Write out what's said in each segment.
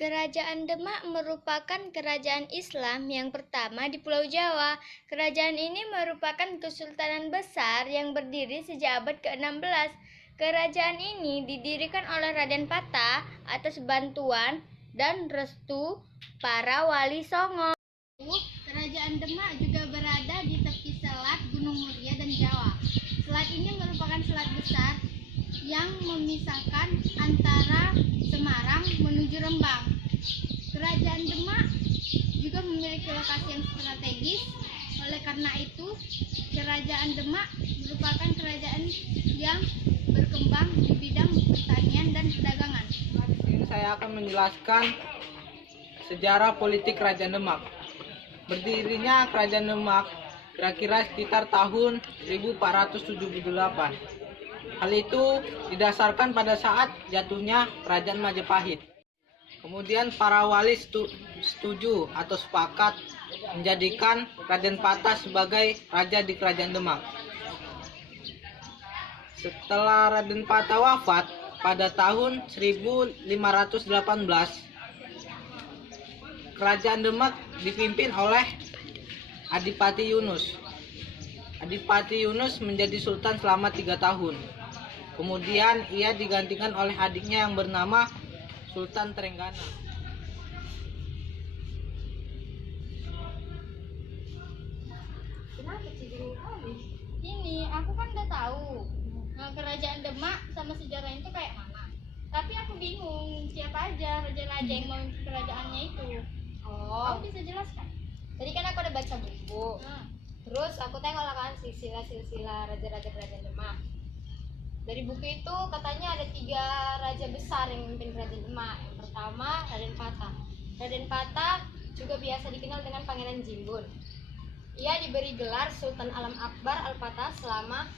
Kerajaan Demak merupakan kerajaan Islam yang pertama di Pulau Jawa. Kerajaan ini merupakan kesultanan besar yang berdiri sejak abad ke-16. Kerajaan ini didirikan oleh Raden Patah atas bantuan dan restu para wali Songo. Kerajaan Demak juga berada di tepi selat Gunung Muria dan Jawa. Selat ini merupakan selat besar yang memisahkan antara Semarang menuju Rembang. Kerajaan Demak juga memiliki lokasi yang strategis. Oleh karena itu, Kerajaan Demak merupakan kerajaan yang berkembang di bidang pertanian dan perdagangan. Saya akan menjelaskan sejarah politik Kerajaan Demak. Berdirinya Kerajaan Demak kira-kira sekitar tahun 1478. Hal itu didasarkan pada saat jatuhnya Kerajaan Majapahit. Kemudian para wali setuju atau sepakat menjadikan Raden Patah sebagai raja di Kerajaan Demak. Setelah Raden Patah wafat pada tahun 1518, Kerajaan Demak dipimpin oleh Adipati Yunus. Adipati Yunus menjadi sultan selama 3 tahun. Kemudian ia digantikan oleh adiknya yang bernama Sultan Trenggana. Ini aku kan udah tahu kerajaan Demak sama sejarahnya itu kayak mana. Tapi aku bingung siapa aja raja-raja yang memimpin kerajaannya itu. Kamu bisa jelaskan? Tadi kan aku udah baca buku. Terus aku tengok lah kan silsilah raja-raja kerajaan Demak. Dari buku itu katanya ada 3 raja besar yang memimpin kerajaan Demak. Yang pertama Raden Patah. Raden Patah juga biasa dikenal dengan Pangeran Jimbun. Ia diberi gelar Sultan Alam Akbar Al-Fatah selama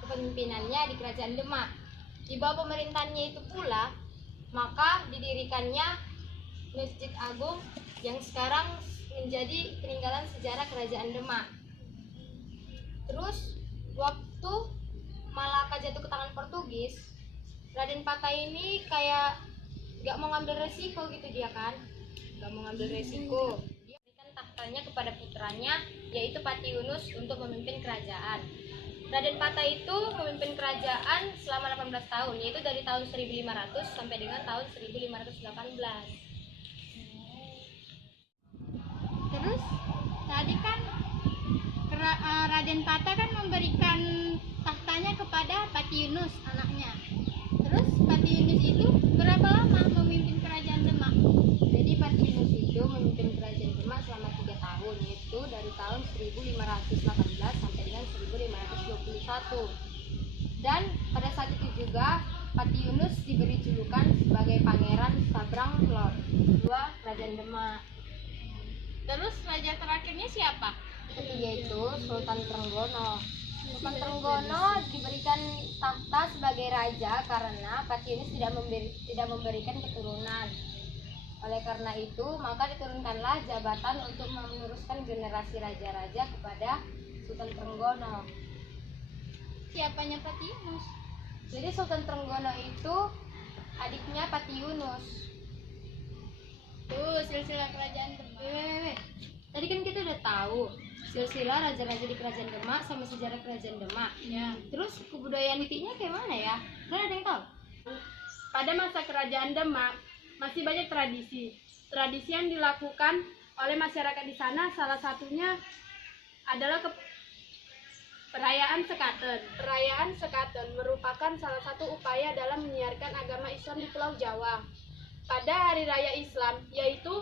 kepemimpinannya di kerajaan Demak. Di bawah pemerintahannya itu pula, maka didirikannya Masjid Agung yang sekarang menjadi peninggalan sejarah kerajaan Demak. Terus waktu Malaka jatuh ke tangan Portugis, Raden Patah ini kayak gak mau ngambil resiko gitu dia kan, gak mau ngambil resiko. Dia berikan tahtanya kepada putranya yaitu Pati Yunus untuk memimpin kerajaan. Raden Patah itu memimpin kerajaan selama 18 tahun, yaitu dari tahun 1500 sampai dengan tahun 1518. Terus tadi kan Raden Patah kan memberikan tahtanya kepada Pati Yunus anaknya. Terus Pati Yunus itu berapa lama memimpin kerajaan Demak? Jadi Pati Yunus itu memimpin kerajaan Demak selama 3 tahun, yaitu dari tahun 1518 sampai dengan 1521. Dan pada saat itu juga Pati Yunus diberi julukan sebagai Pangeran Sabrang Lor, kedua kerajaan Demak. Terus raja terakhirnya siapa? Yaitu Sultan Trenggono. Sultan Trenggono diberikan tahta sebagai raja karena Pati Yunus tidak memberikan keturunan. Oleh karena itu, maka diturunkanlah jabatan untuk meneruskan generasi raja-raja kepada Sultan Trenggono. Siapanya Pati Yunus? Jadi Sultan Trenggono itu adiknya Pati Yunus. Tuh silsilah kerajaan Demak. Tadi kan kita udah tahu silsilah raja-raja di kerajaan Demak sama sejarah kerajaan Demak. Ya. Terus kebudayaan intinya kayak mana ya? Kan ada yang tahu? Pada masa kerajaan Demak masih banyak tradisi yang dilakukan oleh masyarakat di sana. Salah satunya adalah perayaan Sekaten. Perayaan Sekaten merupakan salah satu upaya dalam menyiarkan agama Islam di Pulau Jawa. Pada hari raya Islam, yaitu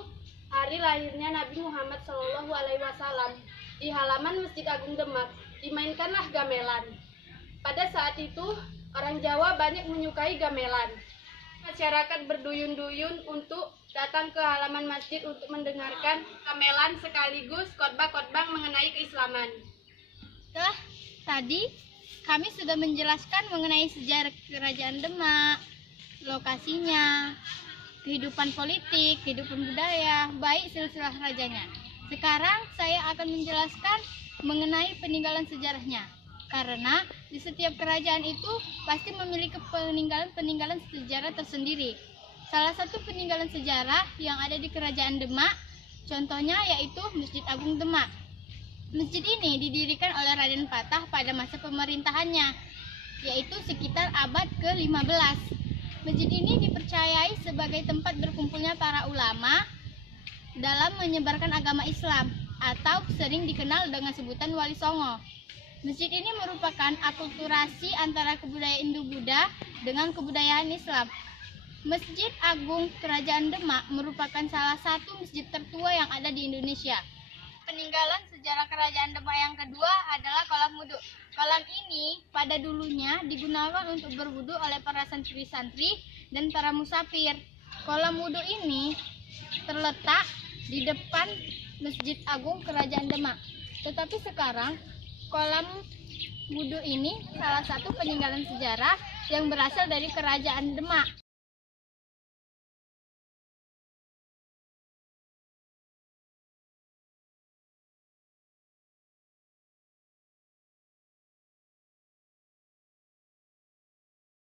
hari lahirnya Nabi Muhammad SAW, di halaman Masjid Agung Demak dimainkanlah gamelan. Pada saat itu orang Jawa banyak menyukai gamelan. Masyarakat berduyun-duyun untuk datang ke halaman masjid untuk mendengarkan gamelan sekaligus khotbah-khotbah mengenai keislaman. Tadi kami sudah menjelaskan mengenai sejarah kerajaan Demak, lokasinya, kehidupan politik, kehidupan budaya, baik silsilah rajanya. Sekarang saya akan menjelaskan mengenai peninggalan sejarahnya. Karena di setiap kerajaan itu pasti memiliki peninggalan-peninggalan sejarah tersendiri. Salah satu peninggalan sejarah yang ada di Kerajaan Demak, contohnya yaitu Masjid Agung Demak. Masjid ini didirikan oleh Raden Patah pada masa pemerintahannya, yaitu sekitar abad ke-15. Masjid ini dipercayai sebagai tempat berkumpulnya para ulama dalam menyebarkan agama Islam, atau sering dikenal dengan sebutan Wali Songo. Masjid ini merupakan akulturasi antara kebudayaan Hindu-Buddha dengan kebudayaan Islam. Masjid Agung Kerajaan Demak merupakan salah satu masjid tertua yang ada di Indonesia. Peninggalan sejarah Kerajaan Demak yang kedua adalah kolam wudhu. Kolam ini pada dulunya digunakan untuk berwudhu oleh para santri-santri dan para musafir. Kolam wudhu ini terletak di depan Masjid Agung Kerajaan Demak. Tetapi sekarang kolam wudhu ini salah satu peninggalan sejarah yang berasal dari Kerajaan Demak.